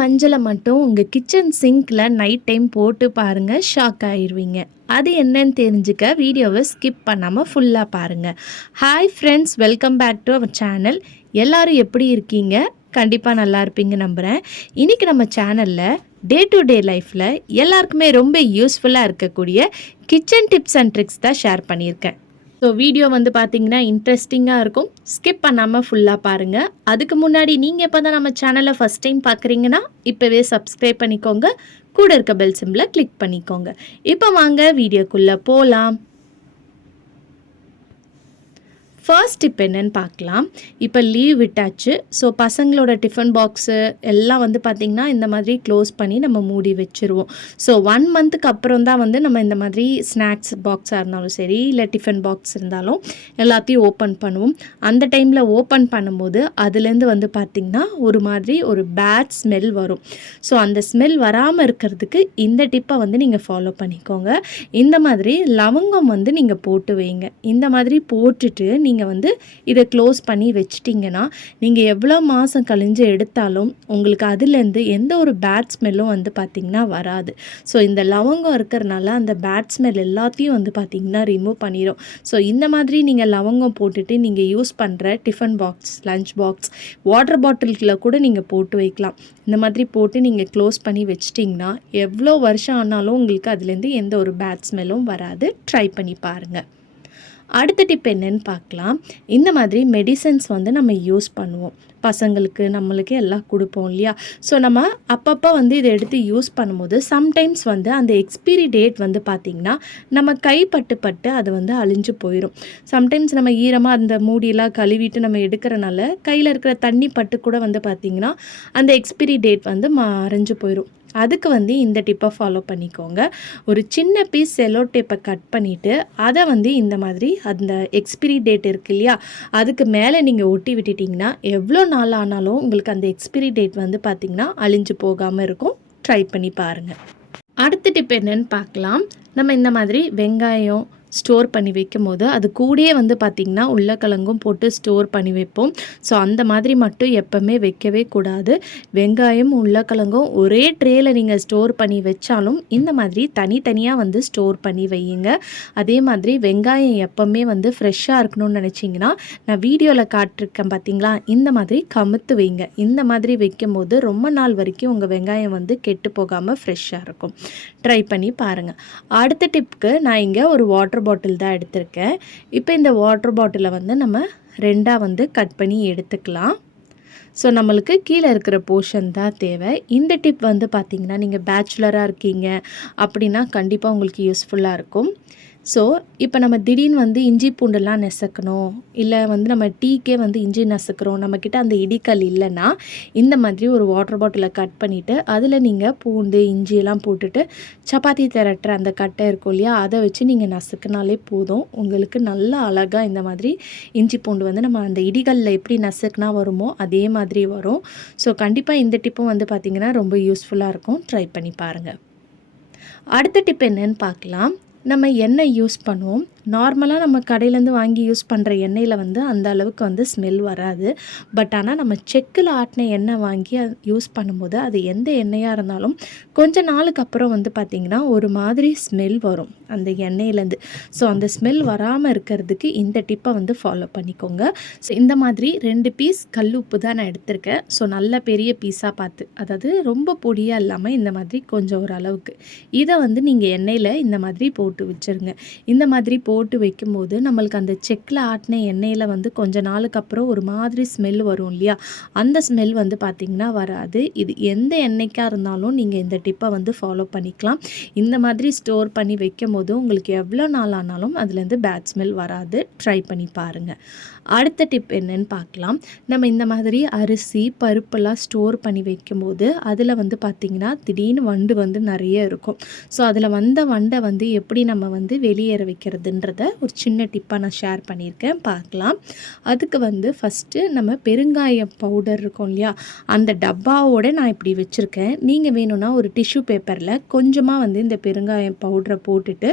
மஞ்சளை மட்டும் உங்கள் கிச்சன் சிங்க்கில் நைட் டைம் போட்டு பாருங்கள், ஷாக் ஆயிடுவீங்க. அது என்னன்னு தெரிஞ்சுக்க வீடியோவை ஸ்கிப் பண்ணாமல் ஃபுல்லாக பாருங்கள். Hi friends, welcome back to our channel. எல்லோரும் எப்படி இருக்கீங்க? கண்டிப்பாக நல்லா இருப்பீங்க நம்புகிறேன். இன்றைக்கி நம்ம சேனலில் டே டு டே லைஃப்பில் எல்லாருக்குமே ரொம்ப யூஸ்ஃபுல்லாக இருக்கக்கூடிய கிச்சன் டிப்ஸ் அண்ட் ட்ரிக்ஸ் தான் ஷேர் பண்ணியிருக்கேன். ஸோ வீடியோ வந்து பார்த்தீங்கன்னா இன்ட்ரெஸ்டிங்காக இருக்கும். ஸ்கிப் பண்ணாமல் ஃபுல்லாக பாருங்கள். அதுக்கு முன்னாடி நீங்கள் இப்போ தான் நம்ம சேனலை ஃபஸ்ட் டைம் பார்க்குறீங்கன்னா இப்போவே சப்ஸ்கிரைப் பண்ணிக்கோங்க. கூட இருக்க பெல் சிம்பிளை கிளிக் பண்ணிக்கோங்க. இப்போ வாங்க வீடியோக்குள்ளே போகலாம். ஃபர்ஸ்ட் டிப் என்னன்னு பார்க்கலாம். இப்போ லீவ் விட்டாச்சு. ஸோ பசங்களோட டிஃபன் பாக்ஸு எல்லாம் வந்து பார்த்திங்கன்னா இந்த மாதிரி க்ளோஸ் பண்ணி நம்ம மூடி வச்சுருவோம். ஸோ 1 மந்த்துக்கு அப்புறம் தான் வந்து நம்ம இந்த மாதிரி ஸ்நாக்ஸ் பாக்ஸாக இருந்தாலும் சரி, இல்லை டிஃபன் பாக்ஸ் இருந்தாலும் எல்லாத்தையும் ஓப்பன் பண்ணுவோம். அந்த டைமில் ஓப்பன் பண்ணும்போது அதுலேருந்து வந்து பார்த்திங்கன்னா ஒரு மாதிரி ஒரு பேட் ஸ்மெல் வரும். ஸோ அந்த ஸ்மெல் வராமல் இருக்கிறதுக்கு இந்த டிப்பை வந்து நீங்கள் ஃபாலோ பண்ணிக்கோங்க. இந்த மாதிரி லவங்கம் வந்து நீங்கள் போட்டு வைங்க. இந்த மாதிரி போட்டுட்டு நீங்கள் வந்து இதை க்ளோஸ் பண்ணி வச்சிட்டிங்கன்னா நீங்கள் எவ்வளோ மாதம் கழிஞ்சு எடுத்தாலும் உங்களுக்கு அதுலேருந்து எந்த ஒரு பேட் ஸ்மெல்லும் வந்து பார்த்திங்கன்னா வராது. ஸோ இந்த லவங்கம் இருக்கிறனால அந்த பேட் ஸ்மெல் எல்லாத்தையும் வந்து பார்த்திங்கன்னா ரிமூவ் பண்ணிடும். ஸோ இந்த மாதிரி நீங்கள் லவங்கம் போட்டுட்டு நீங்கள் யூஸ் பண்ணுற tiffin box, lunch box, water பாட்டில்கில் கூட நீங்கள் போட்டு வைக்கலாம். இந்த மாதிரி போட்டு நீங்கள் க்ளோஸ் பண்ணி வச்சிட்டிங்கன்னா எவ்வளோ வருஷம் ஆனாலும் உங்களுக்கு அதுலேருந்து எந்த ஒரு பேட் ஸ்மெல்லும் வராது. ட்ரை பண்ணி பாருங்கள். அடுத்த டிப் என்னன்னு பார்க்கலாம். இந்த மாதிரி மெடிசன்ஸ் வந்து நம்ம யூஸ் பண்ணுவோம். பசங்களுக்கு நம்மளுக்கு எல்லாம் கொடுப்போம் இல்லையா? ஸோ நம்ம அப்பப்போ வந்து இதை எடுத்து யூஸ் பண்ணும்போது சம்டைம்ஸ் வந்து அந்த எக்ஸ்பீரி டேட் வந்து பார்த்திங்கன்னா நம்ம கை பட்டு அது வந்து அழிஞ்சு போயிடும். சம்டைம்ஸ் நம்ம ஈரமாக அந்த மூடியெல்லாம் கழுவிட்டு நம்ம எடுக்கிறனால கையில் இருக்கிற தண்ணி பட்டு கூட வந்து பார்த்திங்கன்னா அந்த எக்ஸ்பீரி டேட் வந்து மறைஞ்சு போயிடும். அதுக்கு வந்து இந்த டிப்பை ஃபாலோ பண்ணிக்கோங்க. ஒரு சின்ன பீஸ் செல்லோ டேப்பை கட் பண்ணிவிட்டு அதை வந்து இந்த மாதிரி அந்த எக்ஸ்பிரி டேட் இருக்குது இல்லையா, அதுக்கு மேலே நீங்கள் ஒட்டி விட்டுட்டிங்கன்னா எவ்வளோ நாள் ஆனாலும் உங்களுக்கு அந்த எக்ஸ்பிரி டேட் வந்து பார்த்திங்கன்னா அழிஞ்சு போகாமல் இருக்கும். ட்ரை பண்ணி பாருங்கள். அடுத்த டிப் என்னன்னு பார்க்கலாம். நம்ம இந்த மாதிரி வெங்காயம் ஸ்டோர் பண்ணி வைக்கும் போது அது கூடயே வந்து பார்த்திங்கன்னா உருளைக்கிழங்கும் போட்டு ஸ்டோர் பண்ணி வைப்போம். ஸோ அந்த மாதிரி மட்டும் எப்போவுமே வைக்கவே கூடாது. வெங்காயம் உருளைக்கிழங்கும் ஒரே ட்ரேயில் நீங்கள் ஸ்டோர் பண்ணி வச்சாலும் இந்த மாதிரி தனித்தனியாக வந்து ஸ்டோர் பண்ணி வையுங்க. அதே மாதிரி வெங்காயம் எப்போவுமே வந்து ஃப்ரெஷ்ஷாக இருக்கணும்னு நினச்சிங்கன்னா நான் வீடியோவில் காட்டிருக்கேன் பார்த்திங்களா, இந்த மாதிரி கமுத்து வைங்க. இந்த மாதிரி வைக்கும் போது ரொம்ப நாள் வரைக்கும் உங்கள் வெங்காயம் வந்து கெட்டு போகாமல் ஃப்ரெஷ்ஷாக இருக்கும். ட்ரை பண்ணி பாருங்கள். அடுத்த டிப்புக்கு நான் இங்கே ஒரு வாட்டர் பாட்டில் தான் எடுத்திருக்கேன். இப்போ இந்த வாட்டர் பாட்டிலை வந்து நம்ம 2ஆக வந்து கட் பண்ணி எடுத்துக்கலாம். ஸோ நம்மளுக்கு கீழே இருக்கிற போர்ஷன் தான் தேவை. இந்த டிப் வந்து பார்த்திங்கன்னா நீங்கள் பேச்சுலராக இருக்கீங்க அப்படின்னா கண்டிப்பாக உங்களுக்கு யூஸ்ஃபுல்லாக இருக்கும். ஸோ இப்போ நம்ம திடீர்னு வந்து இஞ்சி பூண்டெல்லாம் நசுக்கணும், இல்லை வந்து நம்ம டீக்கே வந்து இஞ்சி நசுக்கிறோம், நம்மக்கிட்ட அந்த இடிக்கல் இல்லைன்னா இந்த மாதிரி ஒரு வாட்டர் பாட்டிலை கட் பண்ணிவிட்டு அதில் நீங்கள் பூண்டு இஞ்சியெல்லாம் போட்டுட்டு சப்பாத்தி திரட்டுற அந்த கட்டை இருக்கும் இல்லையா, அதை வச்சு நீங்கள் நசுக்கினாலே போதும். உங்களுக்கு நல்லா அழகாக இந்த மாதிரி இஞ்சி பூண்டு வந்து நம்ம அந்த இடிகளில் எப்படி நசுக்குனா வருமோ அதே மாதிரி வரும். ஸோ கண்டிப்பாக இந்த டிப்பும் வந்து பார்த்திங்கன்னா ரொம்ப யூஸ்ஃபுல்லாக இருக்கும். ட்ரை பண்ணி பாருங்கள். அடுத்த டிப் என்னன்னு பார்க்கலாம். நம்ம எண்ணெய் யூஸ் பண்ணுவோம். நார்மலாக நம்ம கடையிலேருந்து வாங்கி யூஸ் பண்ணுற எண்ணெயில் வந்து அந்த அளவுக்கு வந்து ஸ்மெல் வராது. பட் ஆனால் நம்ம செக்கில் ஆட்டின எண்ணெய் வாங்கி யூஸ் பண்ணும்போது அது எந்த எண்ணெயாக இருந்தாலும் கொஞ்ச நாளுக்கு அப்புறம் வந்து பார்த்திங்கன்னா ஒரு மாதிரி ஸ்மெல் வரும் அந்த எண்ணெயிலேருந்து. ஸோ அந்த ஸ்மெல் வராமல் இருக்கிறதுக்கு இந்த டிப்பை வந்து ஃபாலோ பண்ணிக்கோங்க. ஸோ இந்த மாதிரி 2 பீஸ் கல் உப்பு தான் நான் எடுத்திருக்கேன். ஸோ நல்ல பெரிய பீஸாக பார்த்து, அதாவது ரொம்ப பொடியாக இல்லாமல் இந்த மாதிரி கொஞ்சம் ஒரு அளவுக்கு இதை வந்து நீங்கள் எண்ணெயில் இந்த மாதிரி போட்டு வச்சுருங்க. இந்த மாதிரி போட்டு வைக்கும்போது நம்மளுக்கு அந்த செக்கில் ஆட்டின எண்ணெயில் வந்து கொஞ்ச நாளுக்கு அப்புறம் ஒரு மாதிரி ஸ்மெல் வரும் இல்லையா, அந்த ஸ்மெல் வந்து பார்த்திங்கன்னா வராது. இது எந்த எண்ணெய்க்காக இருந்தாலும் நீங்கள் இந்த டிப்பை வந்து ஃபாலோ பண்ணிக்கலாம். இந்த மாதிரி ஸ்டோர் பண்ணி வைக்கும் போது உங்களுக்கு எவ்வளோ நாள் ஆனாலும் அதுலேருந்து பேட் ஸ்மெல் வராது. ட்ரை பண்ணி பாருங்கள். அடுத்த டிப் என்னன்னு பார்க்கலாம். நம்ம இந்த மாதிரி அரிசி பருப்பெல்லாம் ஸ்டோர் பண்ணி வைக்கும்போது அதில் வந்து பார்த்திங்கன்னா திடீர்னு வண்டு வந்து நிறைய இருக்கும். ஸோ அதில் வந்த வண்டை வந்து எப்படி நம்ம வந்து வெளியேற வைக்கிறதுன்ற பண்ணலான்றத ஒரு சின்ன டிப்பாக நான் ஷேர் பண்ணியிருக்கேன், பார்க்கலாம். அதுக்கு வந்து ஃபஸ்ட்டு நம்ம பெருங்காய பவுடர் இருக்கும் இல்லையா, அந்த டப்பாவோட நான் இப்படி வச்சுருக்கேன். நீங்கள் வேணும்னா ஒரு டிஷ்யூ பேப்பரில் கொஞ்சமாக வந்து இந்த பெருங்காயம் பவுடரை போட்டுட்டு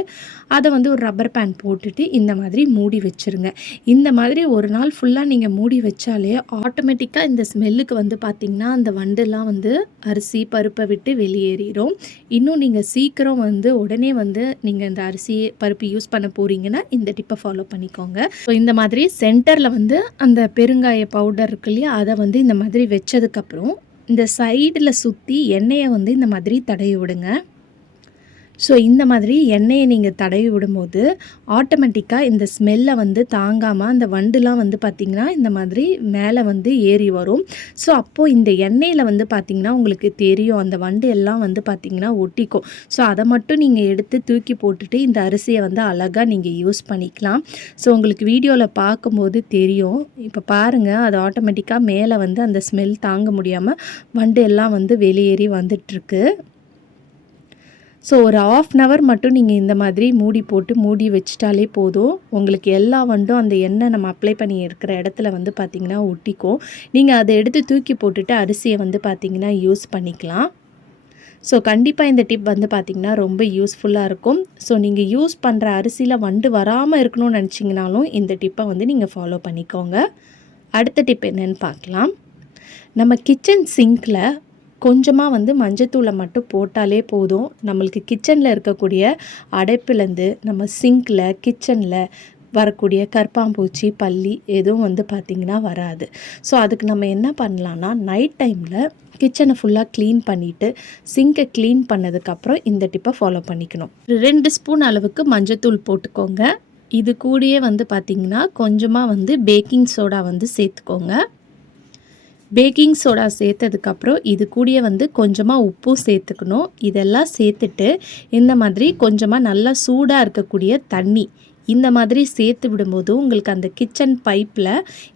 அதை வந்து ஒரு ரப்பர் பேண்ட் போட்டுட்டு இந்த மாதிரி மூடி வச்சுருங்க. இந்த மாதிரி ஒரு நாள் ஃபுல்லாக நீங்கள் மூடி வச்சாலே ஆட்டோமேட்டிக்காக இந்த ஸ்மெல்லுக்கு வந்து பார்த்திங்கன்னா அந்த வண்டுலாம் வந்து அரிசி பருப்பை விட்டு வெளியேறிடும். இன்னும் நீங்கள் சீக்கிரம் வந்து உடனே வந்து நீங்கள் இந்த அரிசி பருப்பு யூஸ் பண்ண போகிறீங்கன்னா இந்த டிப்பை ஃபாலோ பண்ணிக்கோங்க. ஸோ இந்த மாதிரி சென்டரில் வந்து அந்த பெருங்காய பவுடர் இருக்கு இல்லையா, அதை வந்து இந்த மாதிரி வச்சதுக்கப்புறம் இந்த சைடில் சுற்றி எண்ணெயை வந்து இந்த மாதிரி தடவி விடுங்க. ஸோ இந்த மாதிரி எண்ணெயை நீங்கள் தடவி விடும்போது ஆட்டோமேட்டிக்காக இந்த ஸ்மெல்லை வந்து தாங்காமல் அந்த வண்டுலாம் வந்து பார்த்திங்கன்னா இந்த மாதிரி மேலே வந்து ஏறி வரும். ஸோ அப்போது இந்த எண்ணெயில் வந்து பார்த்திங்கன்னா உங்களுக்கு தெரியும் அந்த வண்டு எல்லாம் வந்து பார்த்திங்கன்னா ஒட்டிக்கும். ஸோ அதை மட்டும் நீங்கள் எடுத்து தூக்கி போட்டுட்டு இந்த அரிசியை வந்து அழகாக நீங்கள் யூஸ் பண்ணிக்கலாம். ஸோ உங்களுக்கு வீடியோவில் பார்க்கும்போது தெரியும். இப்போ பாருங்கள், அது ஆட்டோமேட்டிக்காக மேலே வந்து அந்த ஸ்மெல் தாங்க முடியாமல் வண்டு எல்லாம் வந்து வெளியேறி வந்துட்டுருக்கு. ஸோ ஒரு 1/2 hour மட்டும் நீங்கள் இந்த மாதிரி மூடி வச்சிட்டாலே போதும். உங்களுக்கு எல்லா வண்டும் அந்த எண்ணெய் நம்ம அப்ளை பண்ணி இருக்கிற இடத்துல வந்து பார்த்திங்கன்னா ஒட்டிக்கும். நீங்கள் அதை எடுத்து தூக்கி போட்டுட்டு அரிசியை வந்து பார்த்திங்கன்னா யூஸ் பண்ணிக்கலாம். ஸோ கண்டிப்பாக இந்த டிப் வந்து பார்த்திங்கன்னா ரொம்ப யூஸ்ஃபுல்லாக இருக்கும். ஸோ நீங்கள் யூஸ் பண்ணுற அரிசியில் வண்டு வராமல் இருக்கணும்னு நினச்சிங்கனாலும் இந்த டிப்பை வந்து நீங்கள் ஃபாலோ பண்ணிக்கோங்க. அடுத்த டிப் என்னென்னு பார்க்கலாம். நம்ம கிச்சன் சிங்கில் கொஞ்சமாக வந்து மஞ்சத்தூளை மட்டும் போட்டாலே போதும். நம்மளுக்கு கிச்சனில் இருக்கக்கூடிய அடைப்புலேருந்து நம்ம சிங்கில் கிச்சனில் வரக்கூடிய கற்பாம்பூச்சி பல்லி எதுவும் வந்து பார்த்திங்கன்னா வராது. ஸோ அதுக்கு நம்ம என்ன பண்ணலான்னா, நைட் டைமில் கிச்சனை ஃபுல்லாக க்ளீன் பண்ணிவிட்டு சிங்கை க்ளீன் பண்ணதுக்கப்புறம் இந்த டிப்பை ஃபாலோ பண்ணிக்கணும். 2 ஸ்பூன் அளவுக்கு மஞ்சத்தூள் போட்டுக்கோங்க. இது கூடயே வந்து பார்த்திங்கன்னா கொஞ்சமாக வந்து பேக்கிங் சோடா வந்து சேர்த்துக்கோங்க. பேக்கிங் சோடா சேர்த்ததுக்கப்புறம் இது கூடயே வந்து கொஞ்சமாக உப்பும் சேர்த்துக்கணும். இதெல்லாம் சேர்த்துட்டு இந்த மாதிரி கொஞ்சமாக நல்லா சூடாக இருக்கக்கூடிய தண்ணி இந்த மாதிரி சேர்த்து விடும்போது உங்களுக்கு அந்த கிச்சன் பைப்பில்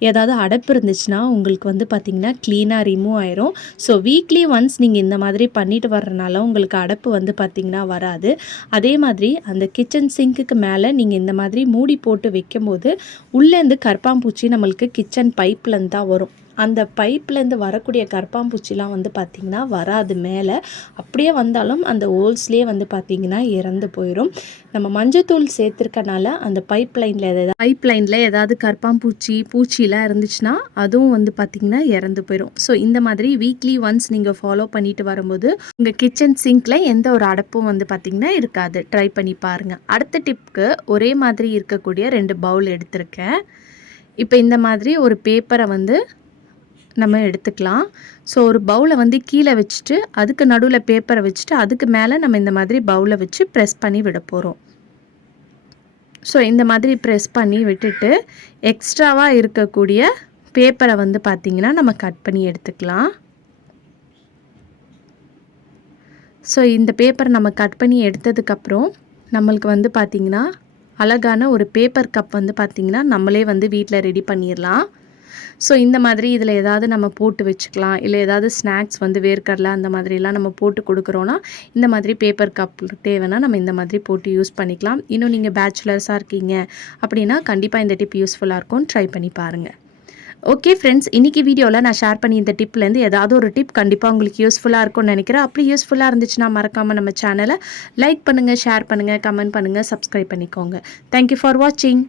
ஏதாவது அடைப்பு இருந்துச்சுன்னா உங்களுக்கு வந்து பார்த்திங்கன்னா க்ளீனாக ரிமூவ் ஆயிரும். ஸோ வீக்லி ஒன்ஸ் நீங்கள் இந்த மாதிரி பண்ணிட்டு வர்றதுனால உங்களுக்கு அடைப்பு வந்து பார்த்திங்கன்னா வராது. அதே மாதிரி அந்த கிச்சன் சிங்க்குக்கு மேலே நீங்கள் இந்த மாதிரி மூடி போட்டு வைக்கும்போது உள்ளேருந்து கற்பாம்பூச்சி நம்மளுக்கு கிச்சன் பைப்லேருந்து தான் வரும். அந்த பைப்லேருந்து வரக்கூடிய கற்பாம்பூச்சிலாம் வந்து பார்த்திங்கன்னா வராது மேலே. அப்படியே வந்தாலும் அந்த ஹோல்ஸ்லேயே வந்து பார்த்திங்கன்னா இறந்து போயிடும். நம்ம மஞ்சத்தூள் சேர்த்துருக்கனால அந்த பைப்லைனில் ஏதாவது கற்பாம்பூச்சி பூச்சிலாம் இருந்துச்சுன்னா அதுவும் வந்து பார்த்திங்கன்னா இறந்து போயிடும். ஸோ இந்த மாதிரி வீக்லி ஒன்ஸ் நீங்கள் ஃபாலோ பண்ணிட்டு வரும்போது உங்கள் கிச்சன் சிங்கில் எந்த ஒரு அடைப்பும் வந்து பார்த்திங்கன்னா இருக்காது. ட்ரை பண்ணி பாருங்கள். அடுத்த டிப்புக்கு ஒரே மாதிரி இருக்கக்கூடிய 2 பவுல் எடுத்திருக்கேன். இப்போ இந்த மாதிரி ஒரு பேப்பரை வந்து நம்ம எடுத்துக்கலாம். ஸோ ஒரு பவுலை வந்து கீழே வச்சுட்டு அதுக்கு நடுவில் பேப்பரை வச்சுட்டு அதுக்கு மேலே நம்ம இந்த மாதிரி பவுலை வச்சு ப்ரெஸ் பண்ணி விட போகிறோம். ஸோ இந்த மாதிரி ப்ரெஸ் பண்ணி விட்டுட்டு எக்ஸ்ட்ராவாக இருக்கக்கூடிய பேப்பரை வந்து பார்த்திங்கன்னா நம்ம கட் பண்ணி எடுத்துக்கலாம். ஸோ இந்த பேப்பரை நம்ம கட் பண்ணி எடுத்ததுக்கப்புறம் நம்மளுக்கு வந்து பார்த்திங்கன்னா அழகான ஒரு பேப்பர் கப் வந்து பார்த்திங்கன்னா நம்மளே வந்து வீட்டில் ரெடி பண்ணிடலாம். ஸோ இந்த மாதிரி இதில் ஏதாவது நம்ம போட்டு வச்சுக்கலாம். இல்லை ஏதாவது ஸ்நாக்ஸ் வந்து வேர்க்கடலை அந்த மாதிரிலாம் நம்ம போட்டு கொடுக்குறோன்னா இந்த மாதிரி பேப்பர் கப் தேவைன்னா நம்ம இந்த மாதிரி போட்டு யூஸ் பண்ணிக்கலாம். இன்னும் நீங்கள் பேச்சுலர்ஸாக இருக்கீங்க அப்படின்னா கண்டிப்பாக இந்த டிப் யூஸ்ஃபுல்லாக இருக்கும். ட்ரை பண்ணி பாருங்கள். ஓகே ஃப்ரெண்ட்ஸ், இன்றைக்கி வீடியோவில் நான் ஷேர் பண்ணி இந்த டிப்லேருந்து ஏதாவது ஒரு டிப் கண்டிப்பாக உங்களுக்கு யூஸ்ஃபுல்லாக இருக்கும்னு நினைக்கிறேன். அப்படி யூஸ்ஃபுல்லாக இருந்துச்சுன்னா மறக்காமல் நம்ம சேனலை லைக் பண்ணுங்கள், ஷேர் பண்ணுங்கள், கமெண்ட் பண்ணுங்கள், சப்ஸ்கிரைப் பண்ணிக்கோங்க. தேங்க்யூ ஃபார் வாட்சிங்.